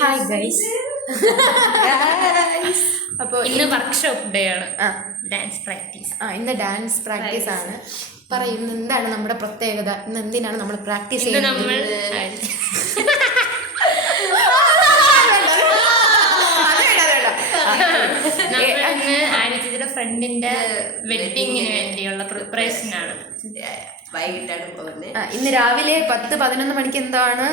Hi guys. അപ്പോൾ ഇന്ന് workshop day ആണ്. Dance practice. ഇന്ന് ഡാൻസ് പ്രാക്ടീസ് ആണ്. പറയും ഇന്ന് എന്താണ് നമ്മുടെ പ്രത്യേകത, ഇന്ന് എന്തിനാണ് നമ്മൾ പ്രാക്ടീസ് ചെയ്യുന്നത്? നമ്മൾ ഇന്ന് ആര്യജിയുടെ ഫ്രണ്ടിന്റെ വെഡിങ്ങിന് വേണ്ടിയുള്ള പ്രിപ്പറേഷൻ ആണ്. വൈകിട്ടാണ് പോകുന്നത്. ഇന്ന് രാവിലെ 10-11 മണിക്ക് എന്താണ്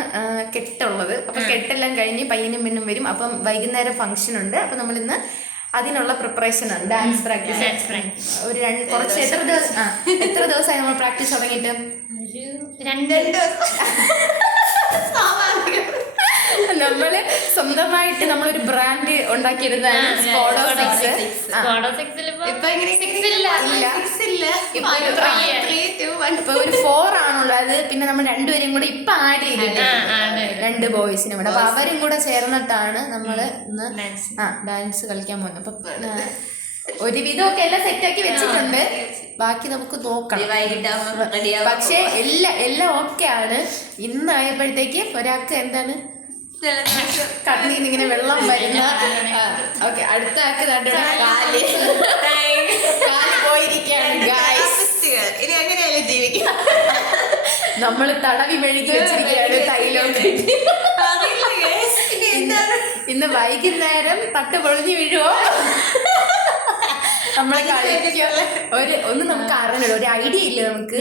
കെട്ടുള്ളത്. അപ്പൊ കെട്ടെല്ലാം കഴിഞ്ഞ് പയ്യനും പെണ്ണും വരും. അപ്പം വൈകുന്നേരം ഫംഗ്ഷൻ ഉണ്ട്. അപ്പൊ നമ്മൾ ഇന്ന് അതിനുള്ള പ്രിപ്പറേഷൻ ആണ്, ഡാൻസ് പ്രാക്ടീസ്. ഒരു കുറച്ച് എത്ര ദിവസമായി നമ്മൾ പ്രാക്ടീസ് തുടങ്ങിയിട്ട്? 2 നമ്മള് സ്വന്തമായിട്ട് നമ്മളൊരു ബ്രാൻഡ് ഉണ്ടാക്കിയിരുന്നതാണ് സ്ക്വാഡ് ഓഫ് 6. ഇപ്പൊ ഒരു 4 ആണുള്ളത്. പിന്നെ നമ്മൾ രണ്ടുപേരും കൂടെ ഇപ്പൊ ആഡ് ചെയ്തിട്ടുണ്ട്, 2 ബോയ്സിനും കൂടെ. അപ്പൊ അവരും കൂടെ ചേർന്നിട്ടാണ് നമ്മള് ഇന്ന് ഡാൻസ് കളിക്കാൻ പോകുന്നത്. അപ്പൊ ഒരുവിധമൊക്കെ എല്ലാം സെറ്റാക്കി വെച്ചിട്ടുണ്ട്. ബാക്കി നമുക്ക് നോക്കണം. പക്ഷെ എല്ലാം ഓക്കെ ആണ്. ഇന്നായപ്പോഴത്തേക്ക് ഒരാൾക്ക് എന്താണ് കണ്ണിന്ന് ഇങ്ങനെ വെള്ളം വരുന്ന. ഓക്കെ, അടുത്ത ആൾക്ക് കാല് പോയിരിക്കുകയാണ്. നമ്മള് തടവി മെഴുകി വെച്ചിരിക്കുകയാണ് തൈലം. ഇന്ന് വൈകുന്നേരം തട്ട് പൊളിഞ്ഞു വീഴുവോ നമ്മളെ കളിക്കുക ഒന്നും നമുക്ക് അറിഞ്ഞില്ല, ഒരു ഐഡിയ ഇല്ല നമുക്ക്.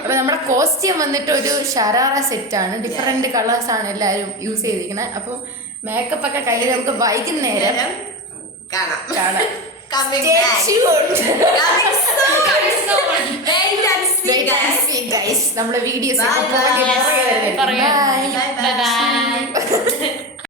അപ്പൊ നമ്മുടെ കോസ്റ്റ്യൂം വന്നിട്ട് ഒരു ഷരാറ സെറ്റാണ്. ഡിഫറെന്റ് കളേഴ്സ് ആണ് എല്ലാവരും യൂസ് ചെയ്തിരിക്കുന്നത്. അപ്പൊ മേക്കപ്പ് ഒക്കെ കഴിഞ്ഞ് നമുക്ക് വൈകുന്നേരം കാണാം. നമ്മളെ വീഡിയോസ്